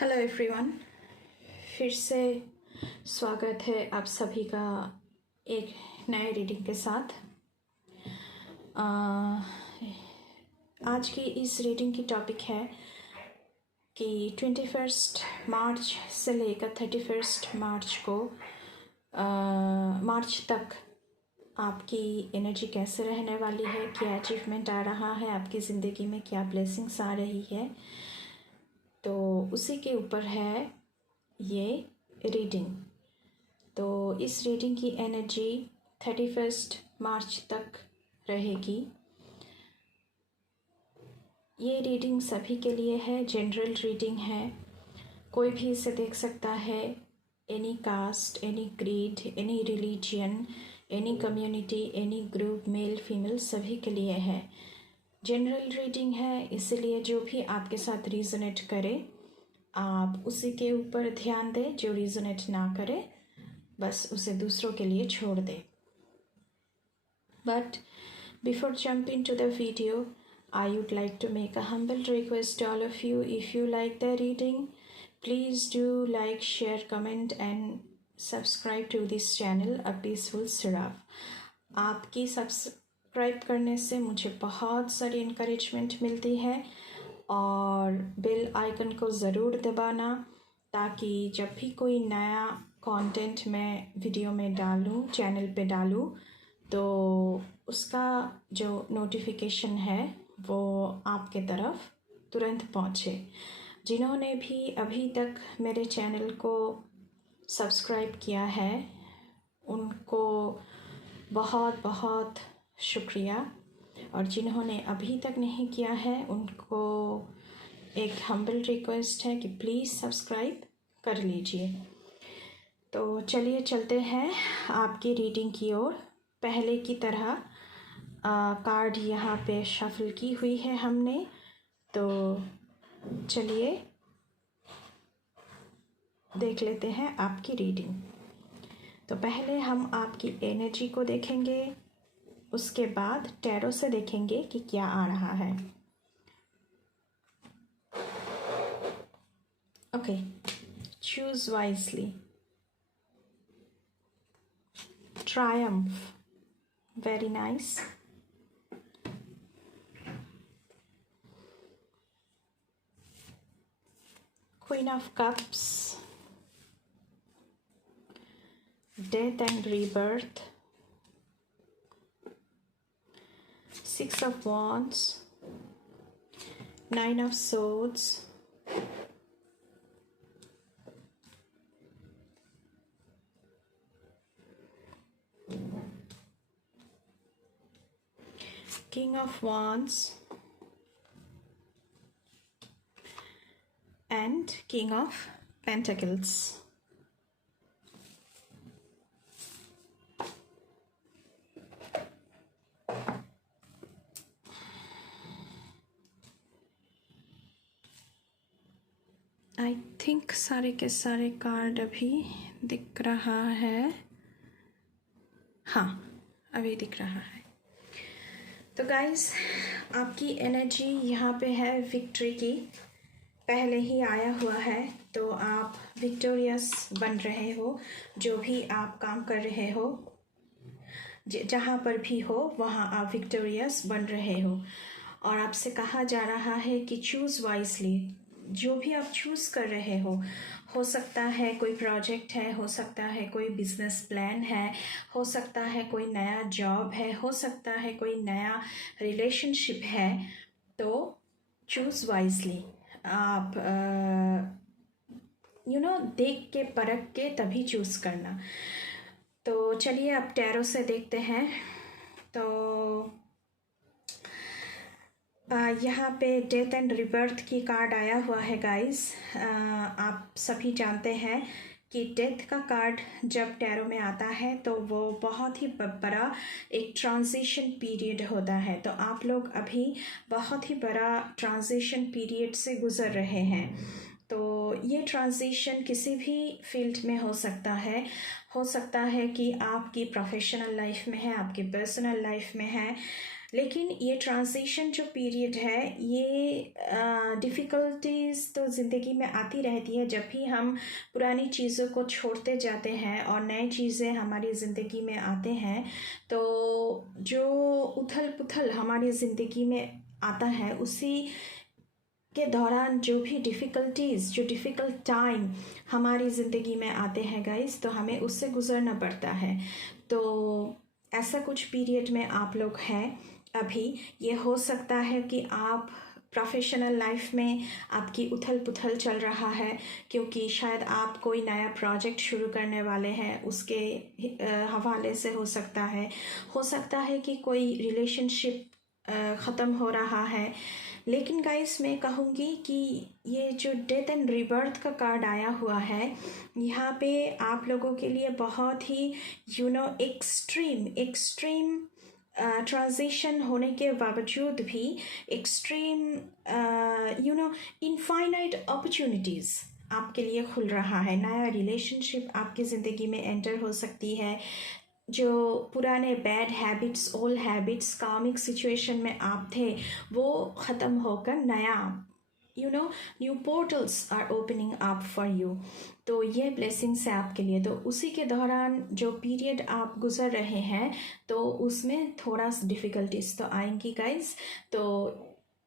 Hello everyone, फिर से स्वागत है आप सभी का एक नए रीडिंग के साथ। आज की इस रीडिंग की टॉपिक है कि 21 मार्च से लेकर 31 मार्च को मार्च तक आपकी एनर्जी कैसे रहने वाली है, क्या अचीवमेंट आ रहा है आपकी ज़िंदगी में, क्या ब्लेसिंग्स आ रही है। तो उसी के ऊपर है ये रीडिंग। तो इस रीडिंग की एनर्जी 31 मार्च तक रहेगी। ये रीडिंग सभी के लिए है, जनरल रीडिंग है, कोई भी इसे देख सकता है। Any caste, any creed, any religion, any community, any group, male female, सभी के लिए है। जनरल रीडिंग है, इसलिए जो भी आपके साथ रीजोनेट करे आप उसी के ऊपर ध्यान दें। जो रीजोनेट ना करे बस उसे दूसरों के लिए छोड़ दें। But before jumping to the video, I would like to make a humble request to all of you. If you like the reading, please do like, share, comment and subscribe to this channel, A Peaceful Seraph. आपकी subscribe करने से मुझे बहुत सारी encouragement मिलती है और bell icon को ज़रूर दबाना, ताकि जब भी कोई नया कंटेंट मैं वीडियो में डालूँ, चैनल पे डालूँ, तो उसका जो नोटिफिकेशन है वो आपके तरफ तुरंत पहुँचे। जिन्होंने भी अभी तक मेरे चैनल को सब्सक्राइब किया है उनको बहुत बहुत शुक्रिया, और जिन्होंने अभी तक नहीं किया है उनको एक हम्बल रिक्वेस्ट है कि प्लीज़ सब्सक्राइब कर लीजिए। तो चलिए चलते हैं आपकी रीडिंग की ओर। पहले की तरह कार्ड यहाँ पे शफल की हुई है हमने, तो चलिए देख लेते हैं आपकी रीडिंग। तो पहले हम आपकी एनर्जी को देखेंगे, उसके बाद टैरो से देखेंगे कि क्या आ रहा है। Okay, choose wisely. Triumph, very nice. Queen of cups, death and rebirth, Six of Wands, Nine of Swords, King of Wands and King of Pentacles. I think सारे के सारे कार्ड अभी दिख रहा है। हाँ, अभी दिख रहा है। तो गाइस, आपकी एनर्जी यहाँ पे है विक्ट्री की, पहले ही आया हुआ है। तो आप विक्टोरियस बन रहे हो, जो भी आप काम कर रहे हो, जहाँ पर भी हो वहाँ आप विक्टोरियस बन रहे हो। और आपसे कहा जा रहा है कि चूज़ वाइजली। जो भी आप चूज़ कर रहे हो सकता है कोई प्रोजेक्ट है, हो सकता है कोई बिजनेस प्लान है, हो सकता है कोई नया जॉब है, हो सकता है कोई नया रिलेशनशिप है। तो चूज़ वाइजली। आप देख के परख के तभी चूज़ करना। तो चलिए अब टैरो से देखते हैं। तो यहाँ पे डेथ एंड रिबर्थ की कार्ड आया हुआ है गाइस। आप सभी जानते हैं कि डेथ का कार्ड जब टैरो में आता है तो वो बहुत ही बड़ा एक ट्रांजिशन पीरियड होता है। तो आप लोग अभी बहुत ही बड़ा ट्रांजिशन पीरियड से गुज़र रहे हैं। तो ये ट्रांजिशन किसी भी फील्ड में हो सकता है कि आपकी प्रोफेशनल लाइफ में है, आपकी पर्सनल लाइफ में है, लेकिन ये ट्रांजिशन जो पीरियड है, ये डिफ़िकल्टीज़ तो ज़िंदगी में आती रहती है जब भी हम पुरानी चीज़ों को छोड़ते जाते हैं और नई चीज़ें हमारी ज़िंदगी में आते हैं। तो जो उथल पुथल हमारी ज़िंदगी में आता है, उसी के दौरान जो भी डिफ़िकल्टीज़, जो डिफ़िकल्ट टाइम हमारी ज़िंदगी में आते हैं गाइस, तो हमें उससे गुज़रना पड़ता है। तो ऐसा कुछ पीरियड में आप लोग हैं अभी। ये हो सकता है कि आप प्रोफेशनल लाइफ में आपकी उथल पुथल चल रहा है, क्योंकि शायद आप कोई नया प्रोजेक्ट शुरू करने वाले हैं, उसके हवाले से हो सकता है कि कोई रिलेशनशिप ख़त्म हो रहा है। लेकिन गाइस, मैं कहूँगी कि ये जो डेथ एंड रिबर्थ का कार्ड आया हुआ है, यहाँ पे आप लोगों के लिए बहुत ही एक्सट्रीम ट्रांजिशन होने के बावजूद भी एक्सट्रीम इनफाइनाइट अपॉर्चुनिटीज़ आपके लिए खुल रहा है। नया रिलेशनशिप आपकी ज़िंदगी में एंटर हो सकती है। जो पुराने bad habits, old habits, karmic situation में आप थे, वो ख़त्म होकर नया new portals are opening up for you. तो ये ब्लेसिंग्स है आपके लिए। तो उसी के दौरान जो पीरियड आप गुजर रहे हैं, तो उसमें थोड़ा सा डिफ़िकल्टीज तो आएंगी गाइस। तो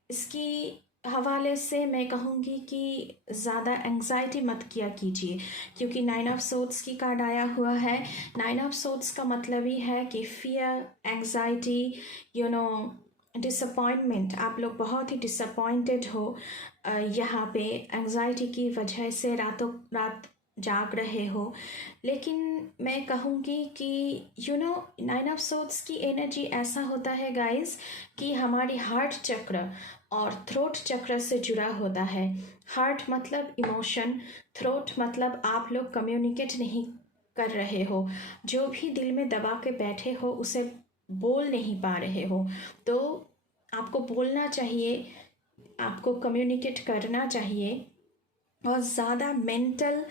इसकी हवाले से मैं कहूँगी कि ज़्यादा एंग्जाइटी मत किया कीजिए, क्योंकि 9 ऑफ सोर्ड्स की कार्ड आया हुआ है। 9 ऑफ सोर्ड्स का मतलब ही है कि फियर, एंग्जाइटी, डिसअपॉइंटमेंट। आप लोग बहुत ही डिसअपॉइंटेड हो यहाँ पे, एंग्जाइटी की वजह से रातों रात जाग रहे हो। लेकिन मैं कहूँगी कि 9 ऑफ सोर्ड्स की एनर्जी ऐसा होता है गाइस कि हमारी हार्ट चक्र और थ्रोट चक्र से जुड़ा होता है। हार्ट मतलब इमोशन, थ्रोट मतलब आप लोग कम्युनिकेट नहीं कर रहे हो, जो भी दिल में दबा के बैठे हो उसे बोल नहीं पा रहे हो। तो आपको बोलना चाहिए, आपको कम्युनिकेट करना चाहिए, और ज़्यादा मेंटल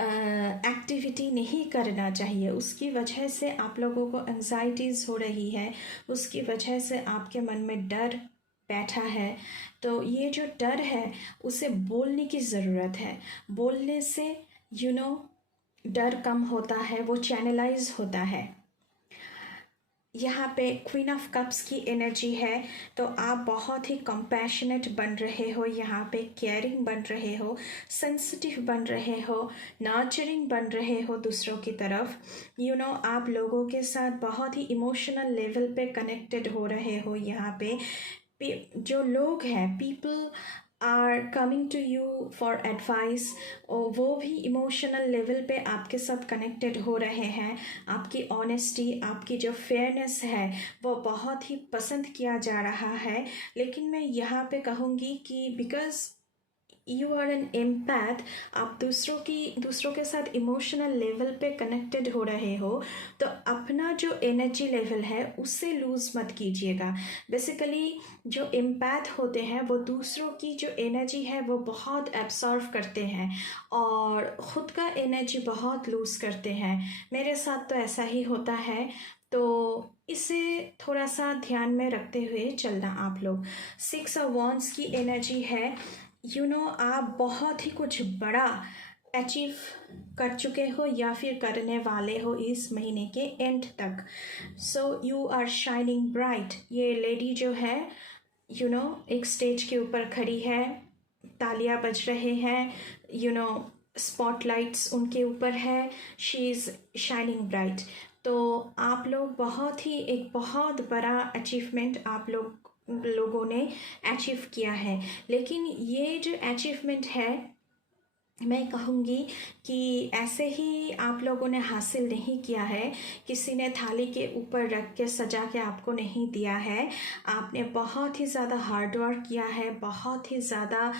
एक्टिविटी नहीं करना चाहिए। उसकी वजह से आप लोगों को एंग्जाइटीज़ हो रही है, उसकी वजह से आपके मन में डर बैठा है। तो ये जो डर है, उसे बोलने की ज़रूरत है। बोलने से डर कम होता है, वो चैनलाइज होता है। यहाँ पे क्वीन ऑफ कप्स की एनर्जी है, तो आप बहुत ही कंपैशनेट बन रहे हो, यहाँ पे केयरिंग बन रहे हो, सेंसिटिव बन रहे हो, नर्चरिंग बन रहे हो दूसरों की तरफ। आप लोगों के साथ बहुत ही इमोशनल लेवल पे कनेक्टेड हो रहे हो। यहाँ पे जो लोग हैं, people are coming to you for advice, वो भी इमोशनल लेवल पे आपके साथ कनेक्टेड हो रहे हैं। आपकी ऑनेस्टी, आपकी जो फेयरनेस है, वो बहुत ही पसंद किया जा रहा है। लेकिन मैं यहाँ पे कहूँगी कि because you are an empath, आप दूसरों के साथ इमोशनल लेवल पे कनेक्टेड हो रहे हो, तो अपना जो एनर्जी लेवल है उससे लूज़ मत कीजिएगा। बेसिकली जो एम्पैथ होते हैं, वो दूसरों की जो एनर्जी है वो बहुत एब्सॉर्व करते हैं और ख़ुद का एनर्जी बहुत लूज़ करते हैं। मेरे साथ तो ऐसा ही होता है। तो इसे थोड़ा सा ध्यान में रखते हुए चलना आप लोग। 6 ऑफ वॉन्ड्स की एनर्जी है। आप बहुत ही कुछ बड़ा अचीव कर चुके हो या फिर करने वाले हो इस महीने के एंड तक। So you are shining bright. ये लेडी जो है एक स्टेज के ऊपर खड़ी है, तालियां बज रहे हैं, स्पॉटलाइट्स उनके ऊपर है, शी इज़ शाइनिंग ब्राइट। तो आप लोग एक बहुत बड़ा अचीवमेंट आप लोगों ने अचीव किया है। लेकिन ये जो अचीवमेंट है, मैं कहूँगी कि ऐसे ही आप लोगों ने हासिल नहीं किया है, किसी ने थाली के ऊपर रख के सजा के आपको नहीं दिया है। आपने बहुत ही ज़्यादा हार्ड वर्क किया है, बहुत ही ज़्यादा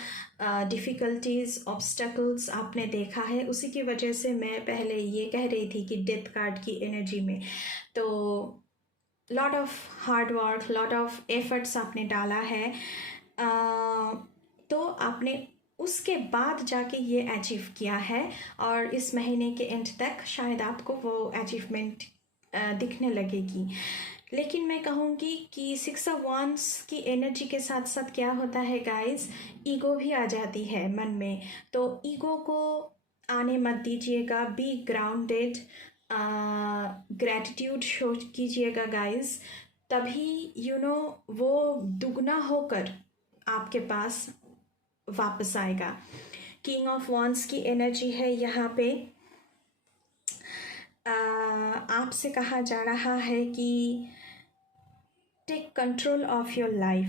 डिफ़िकल्टीज़, ऑब्स्टकल्स आपने देखा है। उसी की वजह से मैं पहले ये कह रही थी कि डेथ कार्ड की एनर्जी में तो lot of hard work, lot of efforts आपने डाला है। तो आपने उसके बाद जाके ये अचीव किया है, और इस महीने के एंड तक शायद आपको वो अचीवमेंट दिखने लगेगी। लेकिन मैं कहूँगी कि 6 ऑफ वांड्स की एनर्जी के साथ साथ क्या होता है गाइस, ईगो भी आ जाती है मन में। तो ईगो को आने मत दीजिएगा, बी ग्राउंडेड, ग्रैटिट्यूड शो कीजिएगा गाइस, तभी वो दुगना होकर आपके पास वापस आएगा। किंग ऑफ वांड्स की एनर्जी है यहाँ पे। आपसे कहा जा रहा है कि take control of your life,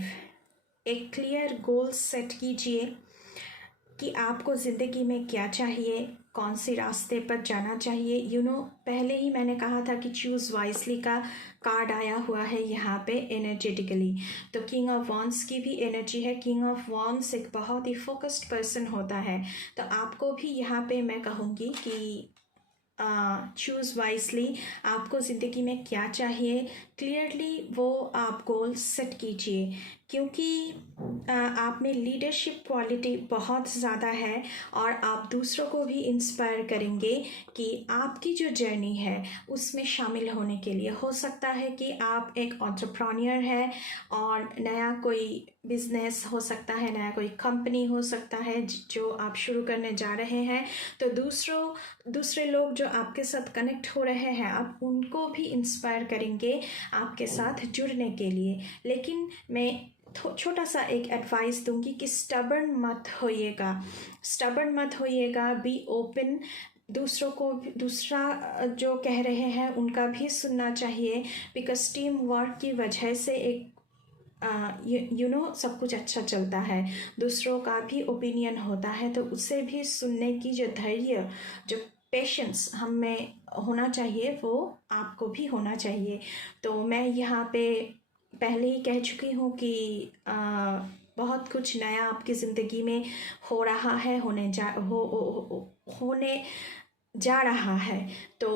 एक क्लियर गोल सेट कीजिए कि आपको ज़िंदगी में क्या चाहिए, कौन से रास्ते पर जाना चाहिए। पहले ही मैंने कहा था कि चूज़ वाइसली का कार्ड आया हुआ है यहाँ पे एनर्जेटिकली। तो किंग ऑफ वांड्स की भी एनर्जी है। किंग ऑफ वांड्स एक बहुत ही फोकस्ड पर्सन होता है, तो आपको भी यहाँ पे मैं कहूँगी कि चूज़ वाइसली, आपको ज़िंदगी में क्या चाहिए क्लियरली वो आप गोल सेट कीजिए, क्योंकि आप में लीडरशिप क्वालिटी बहुत ज़्यादा है और आप दूसरों को भी इंस्पायर करेंगे कि आपकी जो जर्नी है उसमें शामिल होने के लिए। हो सकता है कि आप एक एंटरप्रेन्योर है और नया कोई बिजनेस हो सकता है, नया कोई कंपनी हो सकता है जो आप शुरू करने जा रहे हैं, तो दूसरे लोग जो आपके साथ कनेक्ट हो रहे हैं आप उनको भी इंस्पायर करेंगे आपके साथ जुड़ने के लिए। लेकिन मैं छोटा सा एक एडवाइस दूंगी कि स्टबर्न मत होइएगा, बी ओपन, दूसरों को, दूसरा जो कह रहे हैं उनका भी सुनना चाहिए, बिकॉज टीम वर्क की वजह से एक सब कुछ अच्छा चलता है। दूसरों का भी ओपिनियन होता है, तो उसे भी सुनने की जो धैर्य, जो पेशेंस हम में होना चाहिए वो आपको भी होना चाहिए। तो मैं यहाँ पे पहले ही कह चुकी हूँ कि बहुत कुछ नया आपकी ज़िंदगी में हो रहा है, होने जा रहा है। तो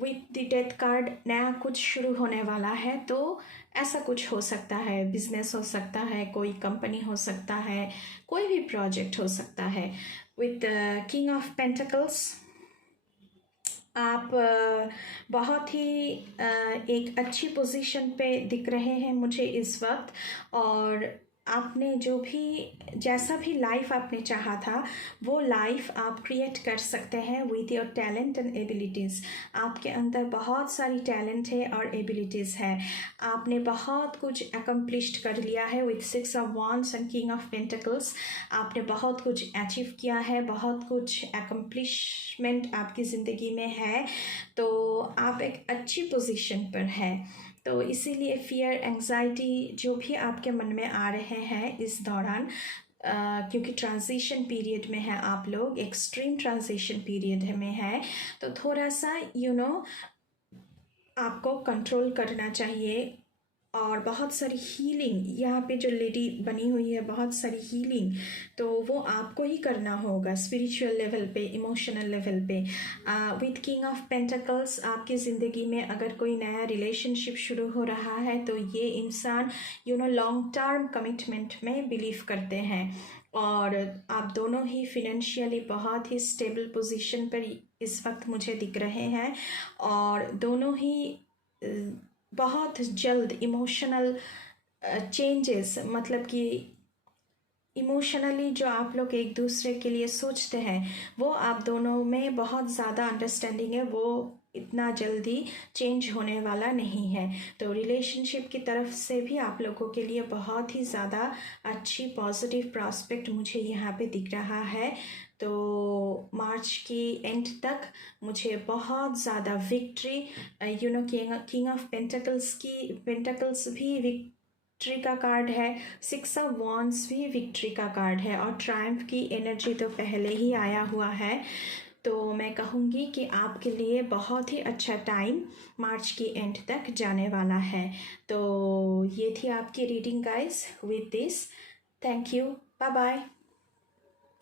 विथ द डेथ कार्ड नया कुछ शुरू होने वाला है, तो ऐसा कुछ हो सकता है, बिजनेस हो सकता है, कोई कंपनी हो सकता है, कोई भी प्रोजेक्ट हो सकता है। विथ किंग ऑफ पेंटिकल्स आप बहुत ही एक अच्छी पोजीशन पे दिख रहे हैं मुझे इस वक्त, और आपने जो भी जैसा भी लाइफ आपने चाहा था वो लाइफ आप क्रिएट कर सकते हैं with your talent and abilities. आपके अंदर बहुत सारी टैलेंट है और एबिलिटीज़ है, आपने बहुत कुछ अकम्प्लिश्ड कर लिया है with 6 of wands and king of pentacles. आपने बहुत कुछ अचीव किया है, बहुत कुछ अकम्प्लिशमेंट आपकी ज़िंदगी में है, तो आप एक अच्छी पोजीशन पर हैं। तो इसीलिए फियर, एंग्जाइटी जो भी आपके मन में आ रहे हैं इस दौरान, क्योंकि ट्रांजिशन पीरियड में है आप लोग, एक्सट्रीम ट्रांजिशन पीरियड में है, तो थोड़ा सा आपको कंट्रोल करना चाहिए। और बहुत सारी हीलिंग, यहाँ पे जो लेडी बनी हुई है, बहुत सारी हीलिंग तो वो आपको ही करना होगा, स्पिरिचुअल लेवल पे, इमोशनल लेवल पे। विद किंग ऑफ पेंटिकल्स आपकी ज़िंदगी में अगर कोई नया रिलेशनशिप शुरू हो रहा है तो ये इंसान लॉन्ग टर्म कमिटमेंट में बिलीव करते हैं, और आप दोनों ही फिनेंशियली बहुत ही स्टेबल पोजीशन पर इस वक्त मुझे दिख रहे हैं, और दोनों ही बहुत जल्द इमोशनल चेंजेस, मतलब कि इमोशनली जो आप लोग एक दूसरे के लिए सोचते हैं वो आप दोनों में बहुत ज़्यादा अंडरस्टैंडिंग है, वो इतना जल्दी चेंज होने वाला नहीं है। तो रिलेशनशिप की तरफ से भी आप लोगों के लिए बहुत ही ज़्यादा अच्छी पॉजिटिव प्रॉस्पेक्ट मुझे यहाँ पे दिख रहा है। तो मार्च की एंड तक मुझे बहुत ज़्यादा विक्ट्री, किंग ऑफ पेंटिकल्स भी विक्ट्री का कार्ड है, 6 ऑफ वांड्स भी विक्ट्री का कार्ड है, और ट्रायम्फ की एनर्जी तो पहले ही आया हुआ है। तो मैं कहूँगी कि आपके लिए बहुत ही अच्छा टाइम मार्च की एंड तक जाने वाला है। तो ये थी आपकी reading guys. With this, thank you, bye bye.